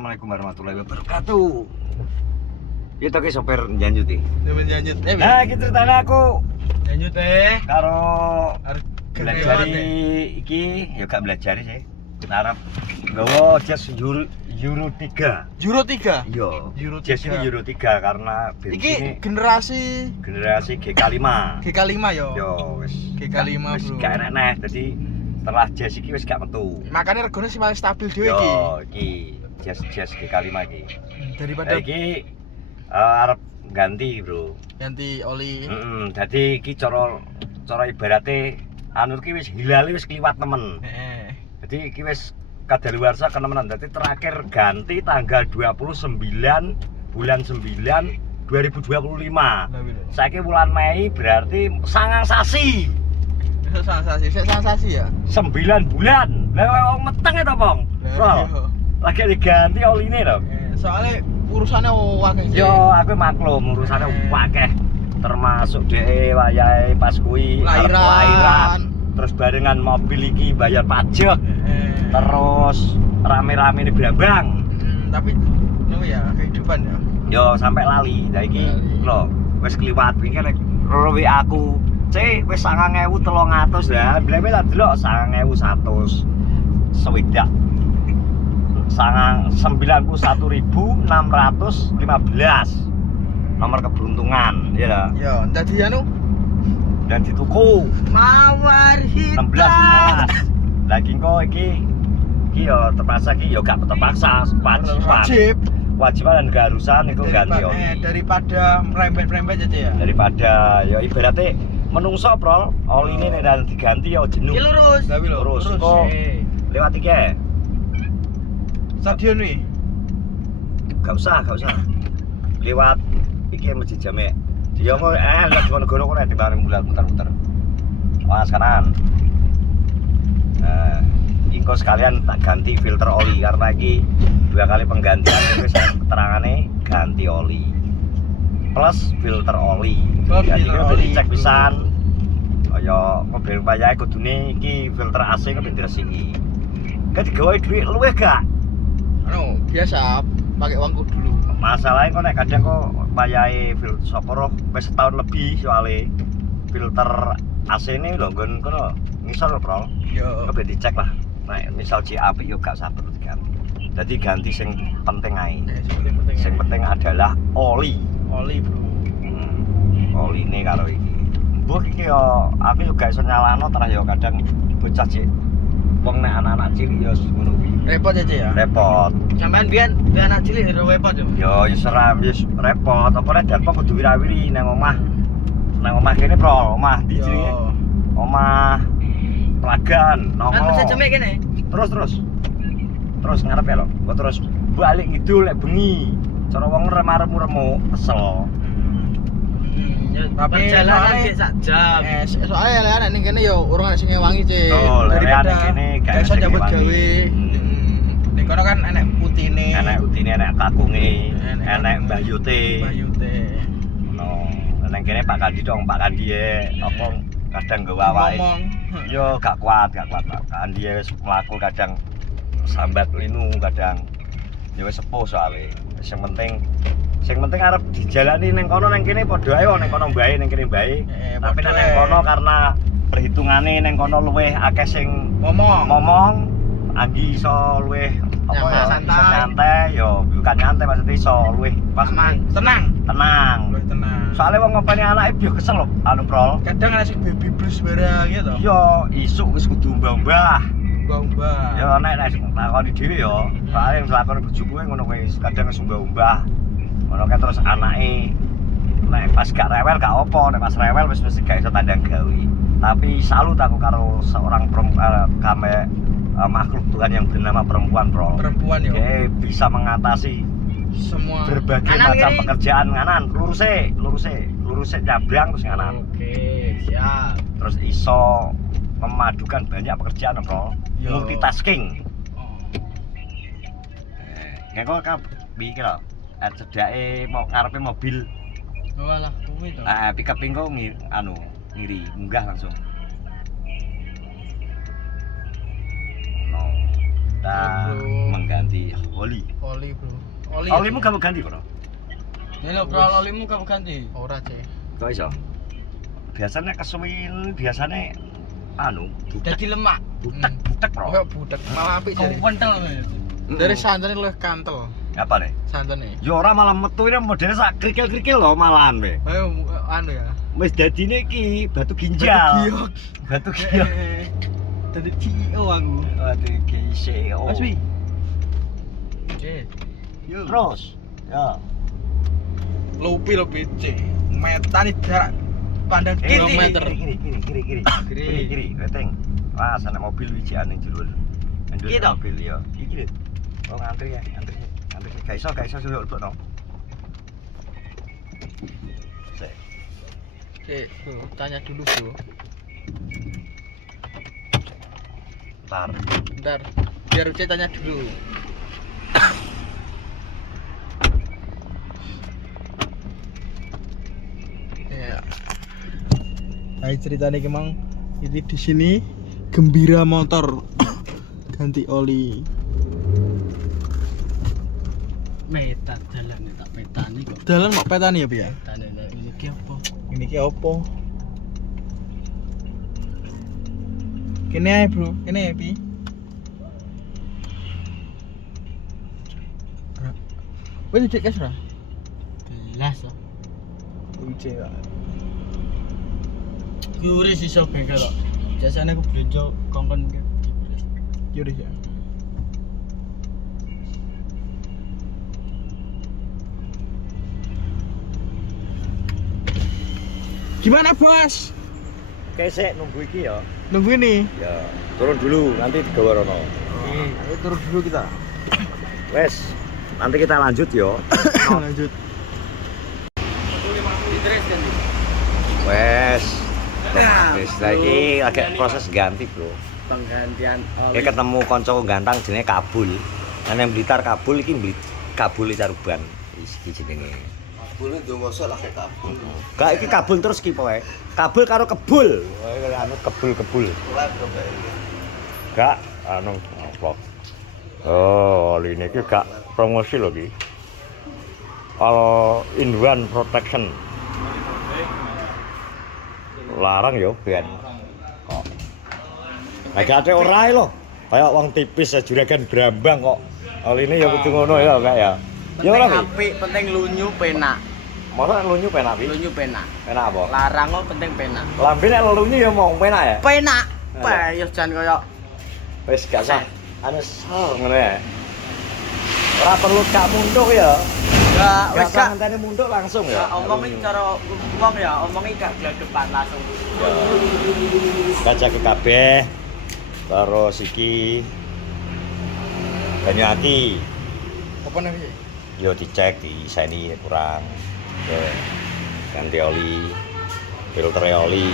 Assalamualaikum warahmatullahi wabarakatuh. Kita ke sopir njanjut iki. Sampe njanjut. Nah, iki ceritane aku Njanjut karo arep belajar iki ya gak belajar sih. Arep nggawa jas Euro 3. Euro 3. Iya. Euro Jas 3. iki Euro 3 karena Iki bensin generasi GK5. GK5 yo. Yo wis GK5 wis bro. gak enak neh. Dadi setelah jas iki wis gak metu. Makanya regane sih paling stabil dhewe iki. Yo iki jas GK5 iki. Daripada Iki arep ganti, Bro. ganti oli. Dadi iki cara ibarate anu iki wis hilale wis kliwat nemen. Heeh. Jadi iki wis kadaluwarsa kenemenan. Dadi terakhir ganti tanggal 29 bulan 9 2025. Saiki bulan Mei berarti sangang sasi. Sensasi ya. 9 bulan. Lah wong meteng ya to, Bang? Bro. Lagi diganti oline lho. Soalnya urusannya akeh. Yo, aku maklum urusannya akeh. Termasuk dhek wayahe pas kuwi arep lahiran. Terus barengan mobil iki bayar pajak. Terus rame-rame ini berambang. Tapi no ya kehidupan ya. Yo sampai lali. Lah iki lho, wis kliwat iki kan ro aku. Wis 9.300 ya. Bleme tak delok 9.100. Sewidak. 91.615 nomor keberuntungan ya lah. Yo, dadi anu Dan dituku mawar 16 hitam. lagi kok iki yo terpaksa iki yo gak terpaksa wajiban dan keharusan itu ganti oli daripada merembet-merembet aja ya. daripada yo ibaratnya menungso prol oli ini dan diganti yo jenuh Lurus kok lewat iki ya stadion nih gak usah lewat iki masjid Jame ya kok lihat Diponegoro kok nek timbang bulan muter-muter awas kanan ingko sekalian tak ganti filter oli karena iki 2 kali penggantian itu keterangannya ganti oli plus filter oli jadi udah dicek pisan kaya mobil payahe kudune iki filter AC kok ben diresiki kan digawe duit luwih gak anu biasa pakai uangku dulu masalahnya kok nek kadang kok payahe filter soporo wis setahun lebih soalnya filter AC ini lho nggon kono misal bro yo kok ben dicek lah nek misal apik yo gak sabar diganti jadi ganti sing penting ae sing penting adalah oli bro oli ini karo iki mbuh iki yo aku yo gak iso nyalano terus yo kadang bocah cik wong nek anak-anak cilik yo ngono kuwi repot aja ya repot sampean biyen anak cilik repot yo seram yo repot apa nek darpo kudu wirawiri nang omah kene bro omah di jenenge omah Pelagan nongol kan bisa jemek kene terus ngarep ya lho kok terus balik ngidul lek bengi cara wong remuk kesel tapi perjalanan ge sak jam soalnya lek ning kene yo urung ana sing ngewangi cek daripada kene gak iso nyambut gawe ning kono kan enek utine enek kakunge enek Mbah Yute no nang kene Pak Kandi dong Pak Kandi apa kadang gawa awake yo gak kuat Pak Kandi wis mlaku kadang sambat linu kadang ya wis sepuh soalé sing penting arep dijalani ning kono ning kene padha ae ning kono bae ning kene bae tapi nek ning kono karena perhitungane ning kono luwih akeh sing ngomong anggi iso luwih apa ya santai yo bukan nyantai maksudnya iso luwih pas tenang soalnya wong ngopeni anake yo kesel lho anu prol kadang ana sing baby blues barang gitu yo isuk wis kudu mbah ya nek lakoni dhewe yo paling lakoni bojoku ngono kuwi kadang wis mbah ngono kan terus anake nek pas gak rewel gak apa nek pas rewel wis mesti gak iso tandang gawe tapi salut aku karo seorang makhluk Tuhan yang bernama perempuan yo dia bisa mengatasi semua berbagai macam pekerjaan nganan luruse nyabrang terus nganan oke siap terus iso memadukan banyak pekerjaan bro multitasking kok kan mikir lho cedake mau ngarepe mobil walah kuwi to pick up engko ngiri munggah langsung kita ganti oli. Oli, Bro. Oli. Olimu kamu ganti, Bro? Ini lho, bro, olimu kamu ganti. Ora, Cek. Kok iso? Biasanya kesuwil, biasanya butek, Jadi lemak. butek, Bro. Kayak budak malah apik Kau jare. pentel. Dari santannya luwih kantel. Apa nih? Santannya. Ya ora malah metu ini modelnya sak krikil-krikil loh malahan we. Ayo anu ya. Wis dadine iki batu ginjal. Batu giok. Dadi CEO aku. Batu CEO. Mas Wi. Oke. Yo. Terus, ya. Lopi C. Metan jarak pandang kilometer. Kiri, reteng. Wah, sana mobil wijian ning jero. Iki toh? Mobil ya. Iki lho. Oh, ngantri ya, ngantri. Gak iso suruh lebok no. Sik. Oke, Bro, tanya dulu, Bro. Bentar. Biar Uce tanya dulu. Ya. Hai ceritanya emang ini di sini Gembira Motor ganti oli. Metan dalan tak petani kok. Dalan mau petani ya, Bi ya? Petani ini ki apa? Ini ki opo? Kene ae, Bro. Kene ae, Bi. Wes cek kasra. Belas kok. Uce kok. Yuri sisa bengkel kok. Biasanya aku belanja kongkon ke. Yuri ya. Gimana, Bos? Kesek nunggu iki ya. Nunggu ini. Ya, turun dulu nanti digawa rono. Ayo turun dulu kita. Wes, nanti kita lanjut yo. Lanjut. Wes. Wes lagi agak proses ganti, Bro. Penggantian Ini ketemu konco gantang jenenge Kabul. Nang yang Blitar Kabul iki Kabul Caruban. Iki jenenge. Kabul itu mosok lah kayak kabul. Gak iki kabul terus ki pokoke. Kabul karo kebul. Anu kebul-kebul. Gak anu vlog. Oh, ini ki gak promosi lho ki. All in one protection. Larang yo ben. Kok. Agak ate ora lho. Kayak wong tipis juragan Brambang kok. All ini ya kudu ngono ya Kak ya. Ya ora Pi. apik, penting lunyu penak. Masa lunyu penak Pi? Lunyu penak. Penak apa? Larang kok penting penak. Lambe nek lunyu ya mau penak ya. Penak. Payo jan koyo Wis gak usah anu sor ngono ya. Ora perlu gak munduk ya. enggak Gak wis usah gak. ngenteni munduk langsung ya. Omongin cara wong ya, omongin gak depan langsung. Baca ke kabeh. Terus iki Banyuaki. Apa nih? Yo dicek di seni kurang. Oke. Ganti oli. Filter oli.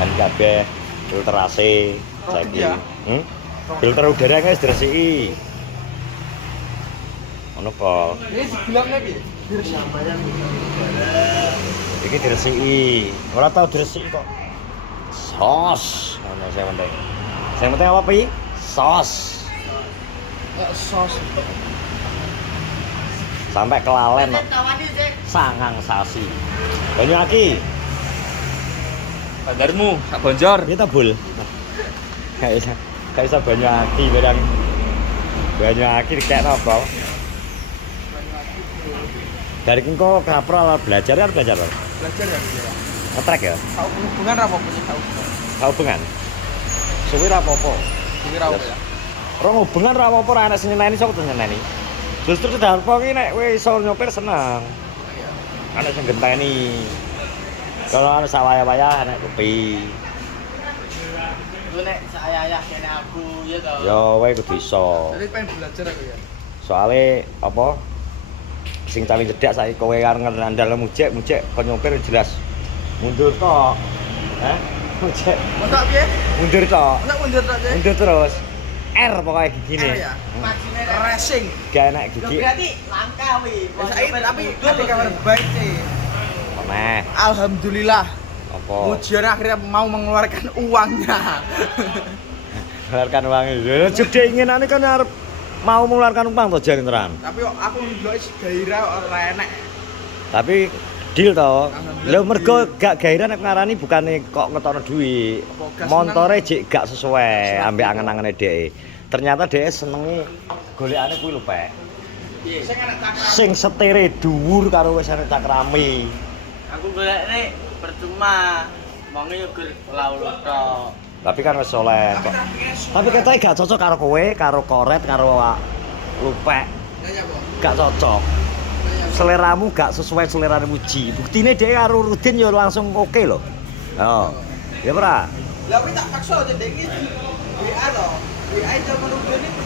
Ganti kabeh. Filter AC. Saiki. ya? Filter udara wis diresiki. Ono kok. Ini dibilangnya Bi. Biar siapa yang Iki diresiki. Ora tau diresiki kok. Sos. Ngono sing penting. Sing penting apa, Pi? Sos. sos. Sampai kelalen kok. Sangang sasi. Banyuaki. Pagarmu sak bonjor. Kita bul. Kayak iso Banyuaki barang. Banyuaki dikekno apa? Dari kengko kapral belajar kan belajar. Belajar ya, Bi. Ngetrek ya. Tahu hubungan apa punya tahu. Tahu hubungan. Suwi ra apa-apa. Ini rawa ya. Rong hubungan ra apa-apa ra enek sing nyeneni sapa sing nyeneni. Justru Darpo ki nek wis iso nyopir seneng. Ana sing genteni. Kalau ana sawaya-waya nek kopi. Lu nek saya kene aku ya to. Ya wae kudu iso. Jadi pengen belajar aku ya. Soale apa? Sing cawe cedak saiki kowe arep ngandal mujek kon nyopir jelas mundur tok. Hah? Mujek Masa piye? mundur tok. Enak mundur tok, Cek. Mundur terus. R pokoknya gigine. R ya? Racing. Gak enak gigi. Berarti langka wi. Ya, tapi ada kabar baik sih. Nah, Alhamdulillah. apa? Mujian akhirnya mau mengeluarkan uangnya. Keluarkan uang itu. Judi inginane kan arep mau mengeluarkan uang to jan tenan. Tapi aku ndelok gairah ora enek. Tapi deal to. Lho mergo gak gairah nek ngarani bukane kok ngetokno duit. Montore jek gak sesuai ambek angen-angene dhek. Ternyata dhek senenge golekane kuwi lho, Pak. Piye? Sing enek cakram. Sing setere dhuwur karo wis enek cakrame. Aku golekne percuma. Monge yo ulah-ulah tok. Tapi kan wis oleh kok. Tapi ketoke gak cocok karo kowe, karo koret, karo lupek. Ya apa? Gak cocok. Seleramu gak sesuai seleramu Muji. Buktine dhek karo Rudin ya langsung oke lho. Oh. Ya ora? Lah kuwi tak paksa aja dek iki. WA to. WA jaman Rudin iki.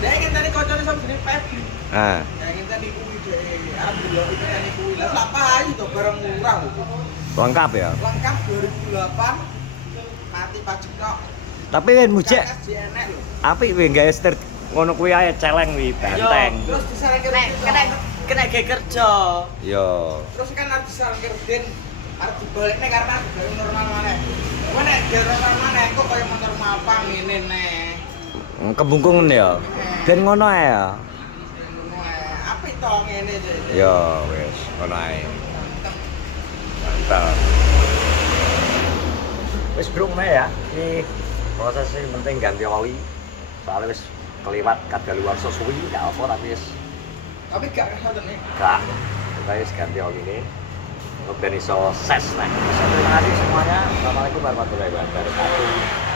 Dek kan tadi koncone sama jenenge Febri. Nah. Ya kita tadi kuwi dek. Arep delok iki tadi kuwi. Lah lak payu to bareng murah lho. Lengkap ya. Lengkap 2008. Mati pajak kok. Tapi kan Mujek enek lho. apik we gawe setir ngono kuwi ae celeng wi banteng. Terus disaranke Kena ge kerja. Yo. Terus kan harus disaranke Rudin arep dibalikne karena gawe normal maneh. Kowe nek gawe normal maneh kok kaya motor mapang ngene nek. Kebungkungan ya. Ben ngono ae ya. Apik to ngene iki. Yo wis ngono ae. Mantap. Wis brung ya. Iki proses sing penting ganti oli. Soalnya wis keliwat kadaluwarsa suwi gak apa tapi wis Tapi gak kesalahan nih. gak. Kita wis ganti oli ini. Ben iso ses nek. Terima kasih semuanya. Assalamualaikum warahmatullahi wabarakatuh.